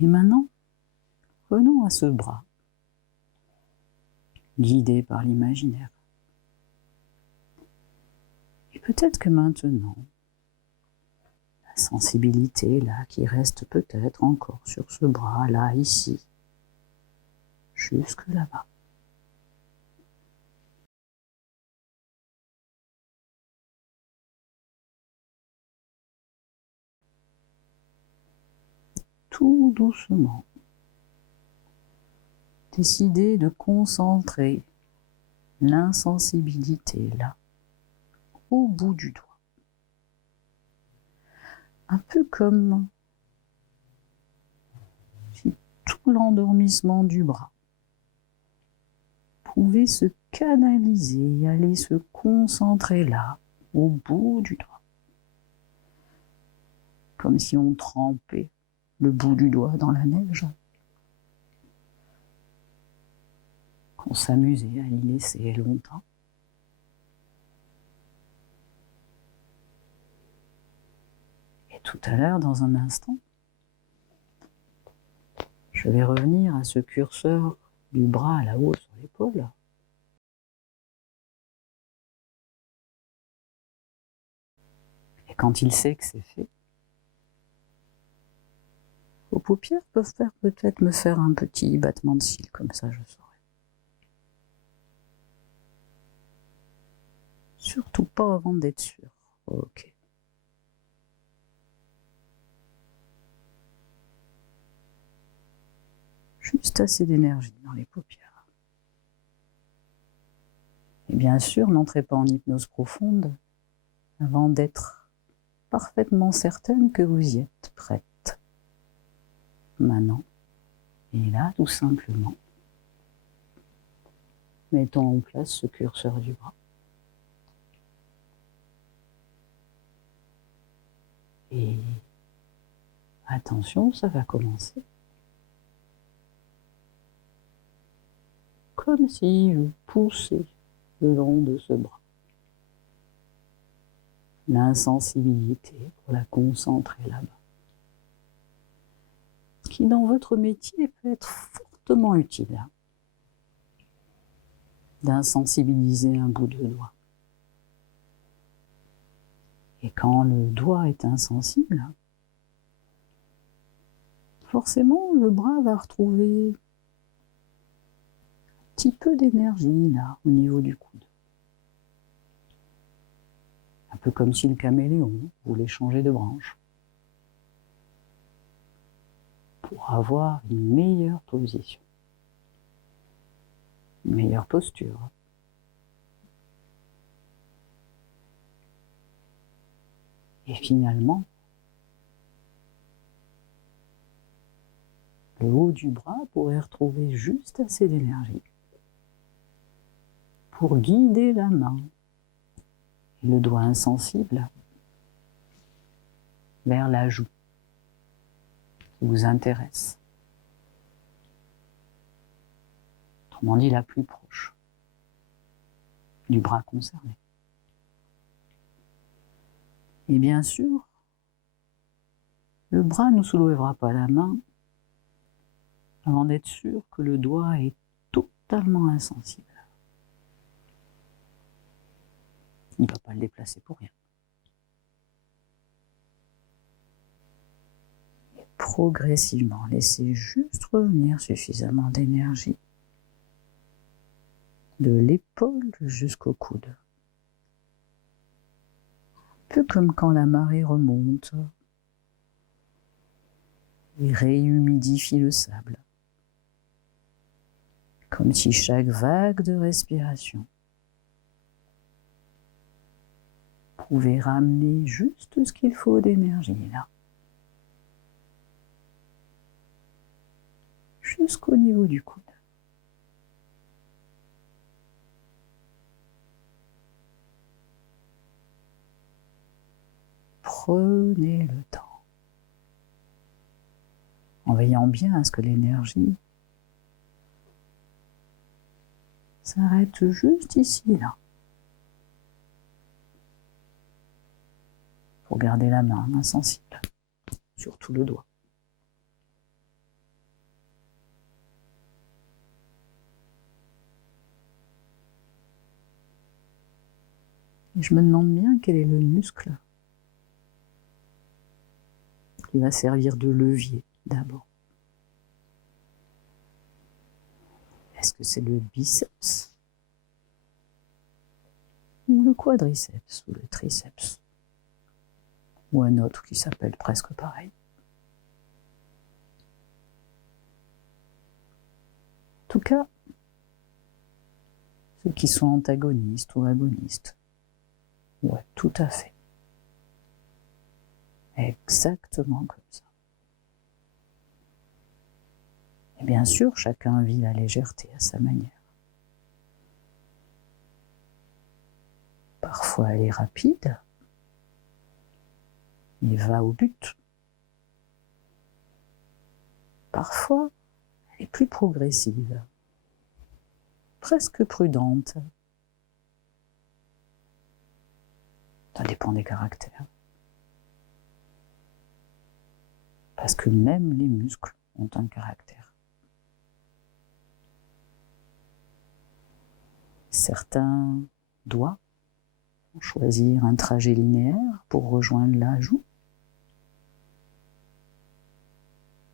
Et maintenant, venons à ce bras, guidé par l'imaginaire. Et peut-être que maintenant, la sensibilité là qui reste peut-être encore sur ce bras là, ici, jusque là-bas. Tout doucement, décidez de concentrer l'insensibilité là, au bout du doigt. Un peu comme si tout l'endormissement du bras pouvait se canaliser et aller se concentrer là, au bout du doigt. Comme si on trempait le bout du doigt dans la neige. Qu'on s'amusait à y laisser longtemps. Et tout à l'heure, dans un instant, je vais revenir à ce curseur du bras là-haut sur l'épaule. Et quand il sait que c'est fait, vos paupières peuvent peut-être me faire un petit battement de cils, comme ça je saurai. Surtout pas avant d'être sûr. Ok. Juste assez d'énergie dans les paupières. Et bien sûr, n'entrez pas en hypnose profonde avant d'être parfaitement certaine que vous y êtes prête. Maintenant, et là, tout simplement, mettons en place ce curseur du bras. Et attention, ça va commencer. Comme si vous poussez le long de ce bras. L'insensibilité pour la concentrer là-bas. Qui dans votre métier peut être fortement utile. D'insensibiliser un bout de doigt. Et quand le doigt est insensible, forcément le bras va retrouver un petit peu d'énergie là, au niveau du coude. Un peu comme si le caméléon voulait changer de branche. Pour avoir une meilleure position. Une meilleure posture. Et finalement, le haut du bras pourrait retrouver juste assez d'énergie pour guider la main et le doigt insensible vers la joue qui vous intéresse. Autrement dit, la plus proche du bras concerné. Et bien sûr, le bras ne soulèvera pas la main avant d'être sûr que le doigt est totalement insensible. Il ne va pas le déplacer pour rien. Et progressivement, laissez juste revenir suffisamment d'énergie de l'épaule jusqu'au coude. Un peu comme quand la marée remonte et réhumidifie le sable. Comme si chaque vague de respiration pouvait ramener juste ce qu'il faut d'énergie là. Jusqu'au niveau du coude. Prenez le temps. En veillant bien à ce que l'énergie s'arrête juste ici, là. Pour garder la main insensible, surtout le doigt. Et je me demande bien quel est le muscle qui va servir de levier d'abord. Est-ce que c'est le biceps ou le quadriceps ou le triceps ou un autre qui s'appelle presque pareil? En tout cas, ceux qui sont antagonistes ou agonistes, ouais, tout à fait. Exactement comme ça. Et bien sûr, chacun vit la légèreté à sa manière. Parfois elle est rapide, il va au but. Parfois, elle est plus progressive, presque prudente. Ça dépend des caractères. Parce que même les muscles ont un caractère. Certains doigts vont choisir un trajet linéaire pour rejoindre la joue.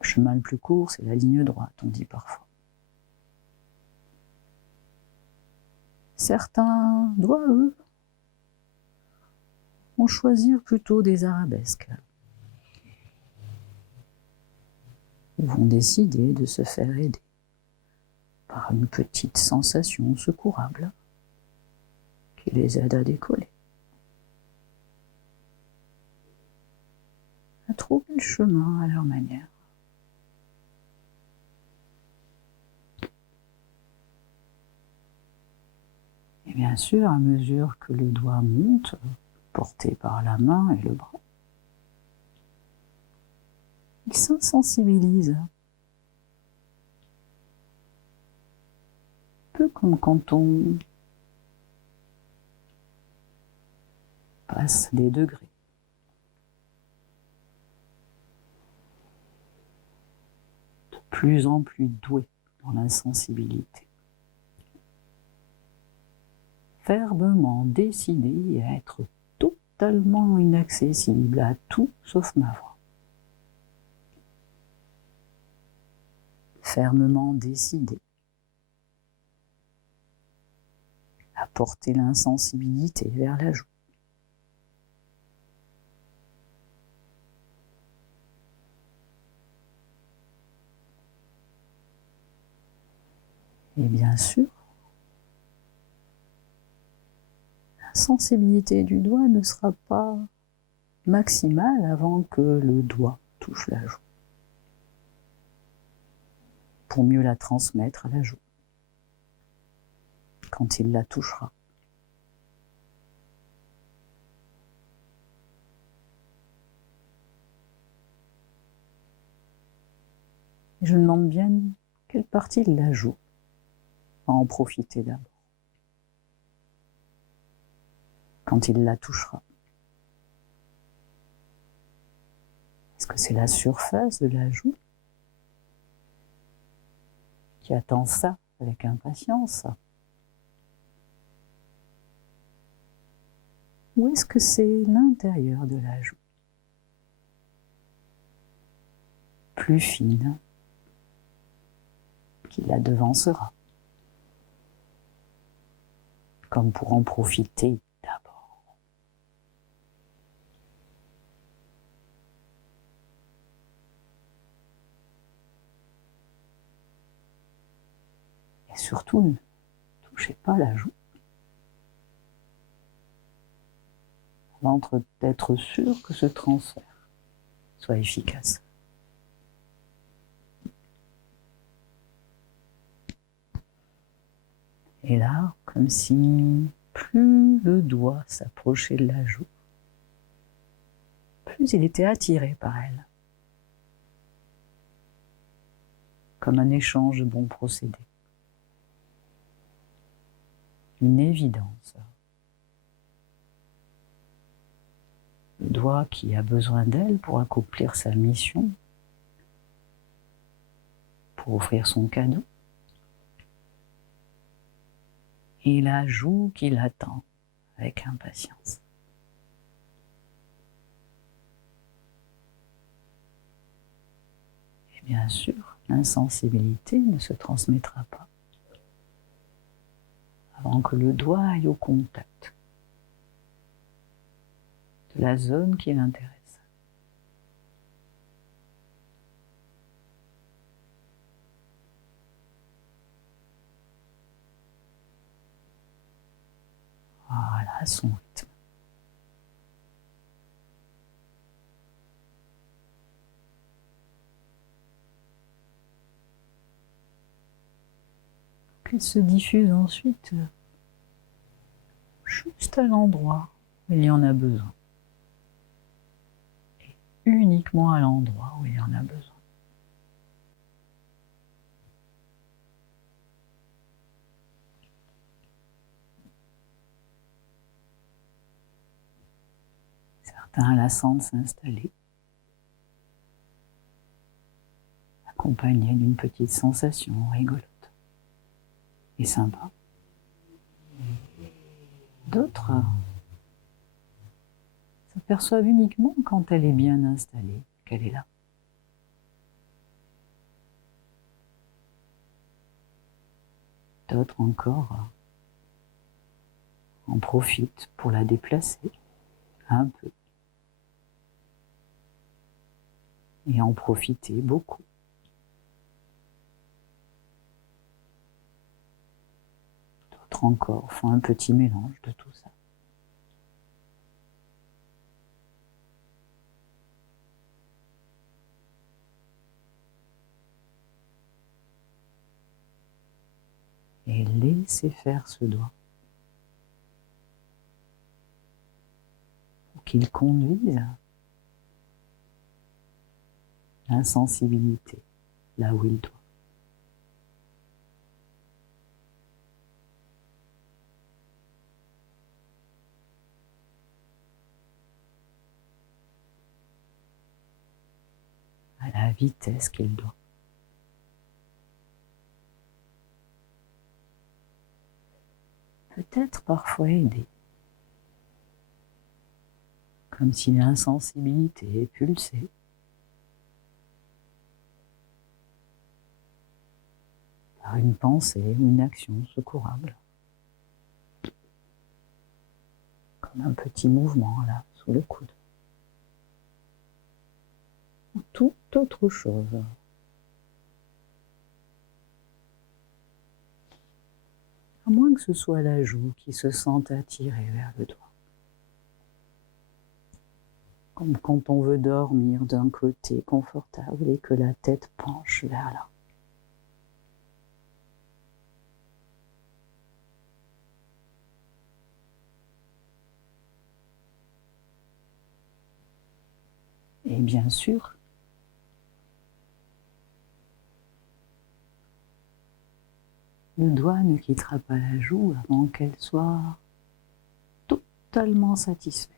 Le chemin le plus court, c'est la ligne droite, on dit parfois. Certains doigts, eux, vont choisir plutôt des arabesques. Ils vont décider de se faire aider par une petite sensation secourable qui les aide à décoller, à trouver le chemin à leur manière. Et bien sûr, à mesure que le doigt monte, porté par la main et le bras, il s'insensibilise. Un peu comme quand on passe des degrés. De plus en plus doué dans l'insensibilité. Fermement décidé à être totalement inaccessible à tout sauf ma voix. Fermement décidé à porter l'insensibilité vers la joue. Et bien sûr, la sensibilité du doigt ne sera pas maximale avant que le doigt touche la joue, pour mieux la transmettre à la joue, quand il la touchera. Et je me demande bien quelle partie de la joue va en profiter d'abord, quand il la touchera. Est-ce que c'est la surface de la joue qui attend ça avec impatience? Ou est-ce que c'est l'intérieur de la joue, plus fine, qui la devancera, comme pour en profiter d'abord? Et surtout, ne touchez pas la joue avant d'être sûr que ce transfert soit efficace. Et là, comme si plus le doigt s'approchait de la joue, plus il était attiré par elle. Comme un échange de bons procédés. Une évidence. Le doigt qui a besoin d'elle pour accomplir sa mission, pour offrir son cadeau. Et la joue qui l'attend avec impatience. Et bien sûr, l'insensibilité ne se transmettra pas avant que le doigt aille au contact de la zone qui l'intéresse. Voilà, à son rythme. Qu'il se diffuse ensuite juste à l'endroit où il y en a besoin. Et uniquement à l'endroit où il y en a besoin. Certains la sentent s'installer, accompagnée d'une petite sensation rigolote et sympa. D'autres s'aperçoivent uniquement quand elle est bien installée, qu'elle est là. D'autres encore en profitent pour la déplacer un peu et en profiter beaucoup. D'autres encore font un petit mélange de tout ça. Et laissez faire ce doigt pour qu'il conduise l'insensibilité là où il doit. À la vitesse qu'il doit. Peut-être parfois aidé, comme si l'insensibilité pulsait par une pensée ou une action secourable. Comme un petit mouvement là, sous le coude. Ou toute autre chose. À moins que ce soit la joue qui se sente attirée vers le doigt. Comme quand on veut dormir d'un côté confortable et que la tête penche vers là. Et bien sûr, le doigt ne quittera pas la joue avant qu'elle soit totalement satisfaite.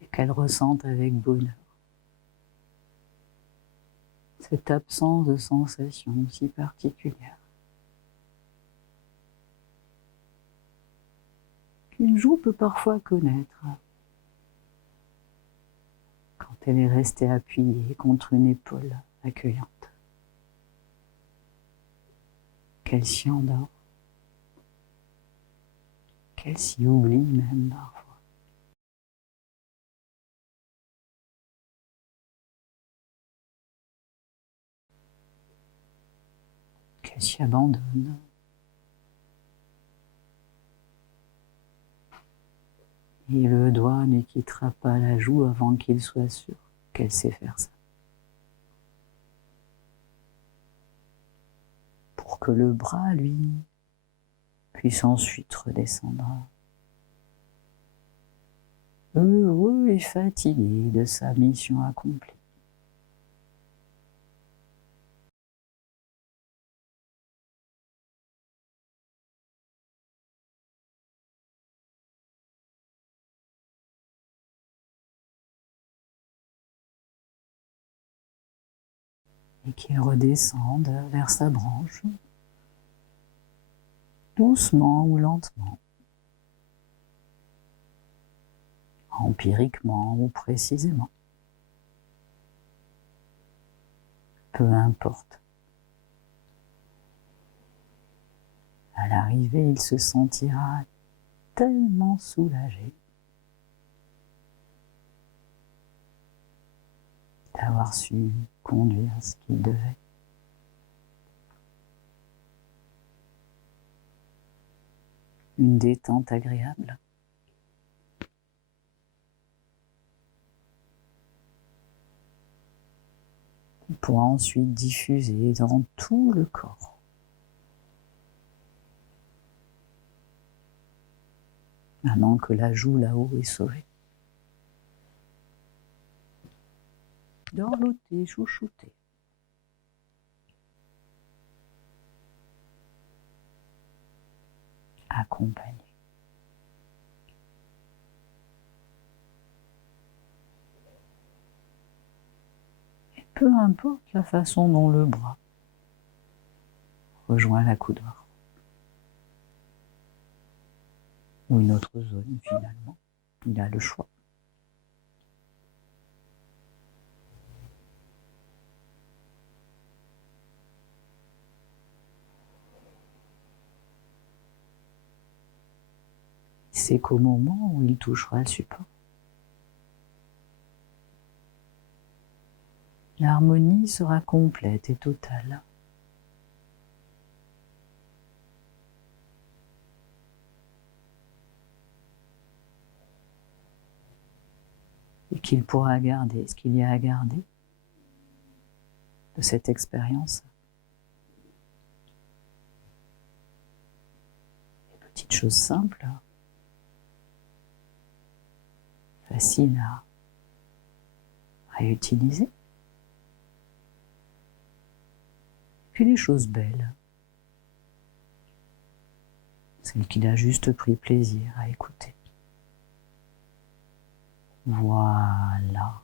Et qu'elle ressente avec bonheur cette absence de sensation si particulière. Qu'une joue peut parfois connaître quand elle est restée appuyée contre une épaule accueillante. Qu'elle s'y endort, qu'elle s'y oublie même parfois. Qu'elle s'y abandonne. Et le doigt ne quittera pas la joue avant qu'il soit sûr qu'elle sait faire ça. Pour que le bras, lui, puisse ensuite redescendre. Heureux et fatigué de sa mission accomplie. Et qu'il redescende vers sa branche, doucement ou lentement, empiriquement ou précisément. Peu importe. À l'arrivée, il se sentira tellement soulagé d'avoir su conduire ce qu'il devait. Une détente agréable. Il pourra ensuite diffuser dans tout le corps. Maintenant que la joue là-haut est sauvée. Dorloter, chouchouter. Accompagner. Et peu importe la façon dont le bras rejoint la coudoir. Ou une autre zone finalement. Il a le choix. C'est qu'au moment où il touchera le support, l'harmonie sera complète et totale. Et qu'il pourra garder ce qu'il y a à garder de cette expérience. Des petites choses simples, faciles à réutiliser. Puis les choses belles, celles qu'il a juste pris plaisir à écouter. Voilà,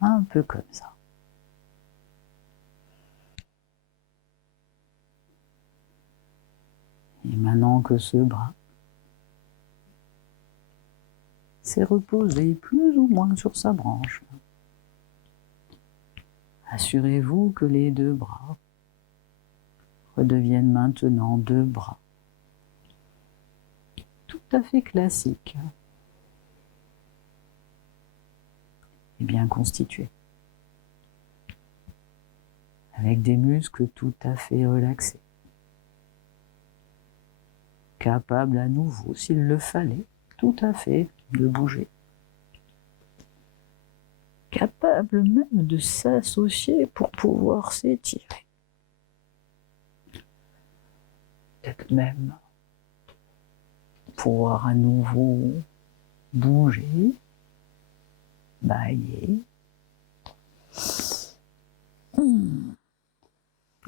un peu comme ça. Et maintenant que ce bras s'est reposé plus ou moins sur sa branche, assurez-vous que les deux bras redeviennent maintenant deux bras tout à fait classiques et bien constitués, avec des muscles tout à fait relaxés, capables à nouveau, s'il le fallait, tout à fait de bouger, capables même de s'associer pour pouvoir s'étirer. Peut-être même pouvoir à nouveau bouger, bâiller,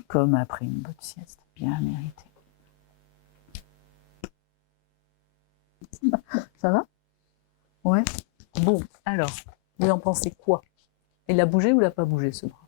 comme après une bonne sieste bien méritée. Ça va? Ouais. Bon, alors, vous en pensez quoi? Il a bougé ou il n'a pas bougé ce bras?